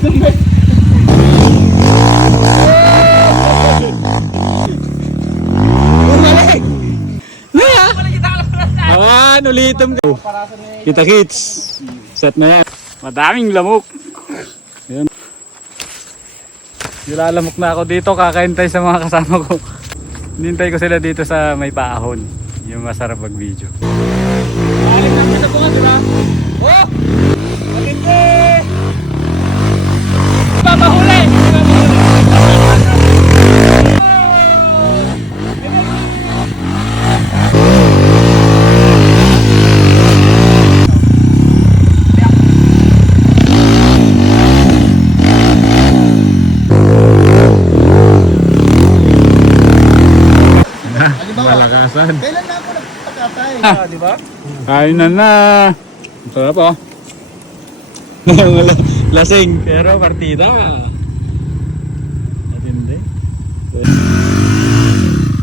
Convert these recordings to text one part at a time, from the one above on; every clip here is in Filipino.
Bumalik! Awan, ulitin ko. Kita kits. Set na yan. Madaming lamok. Ayan. Nilalamok na ako dito, kakaintay sa mga kasama ko. Hinintay ko sila dito sa may paahon. Yung masarap mag-video. Aling namin na bunga, diba? Oh! Magindi! Papahuli! Malakasan. Kailan na ako nagpakatay? Di ba? Kain na. Sarap oh. Lasing pero partida. Matindi.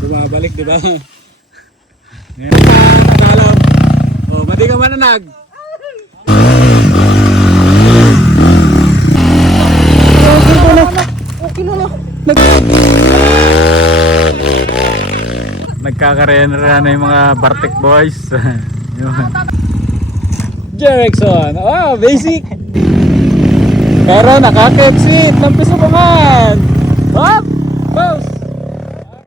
Bumabalik, di ba? Ngayon pagkalam. Oh, madi ka mananag. Okay na lang. Nagkakarenera na yung mga Bartek boys. Jerickson. Oh, basic. Pero nakaka-exit ng piso pa man. Hop! Boss!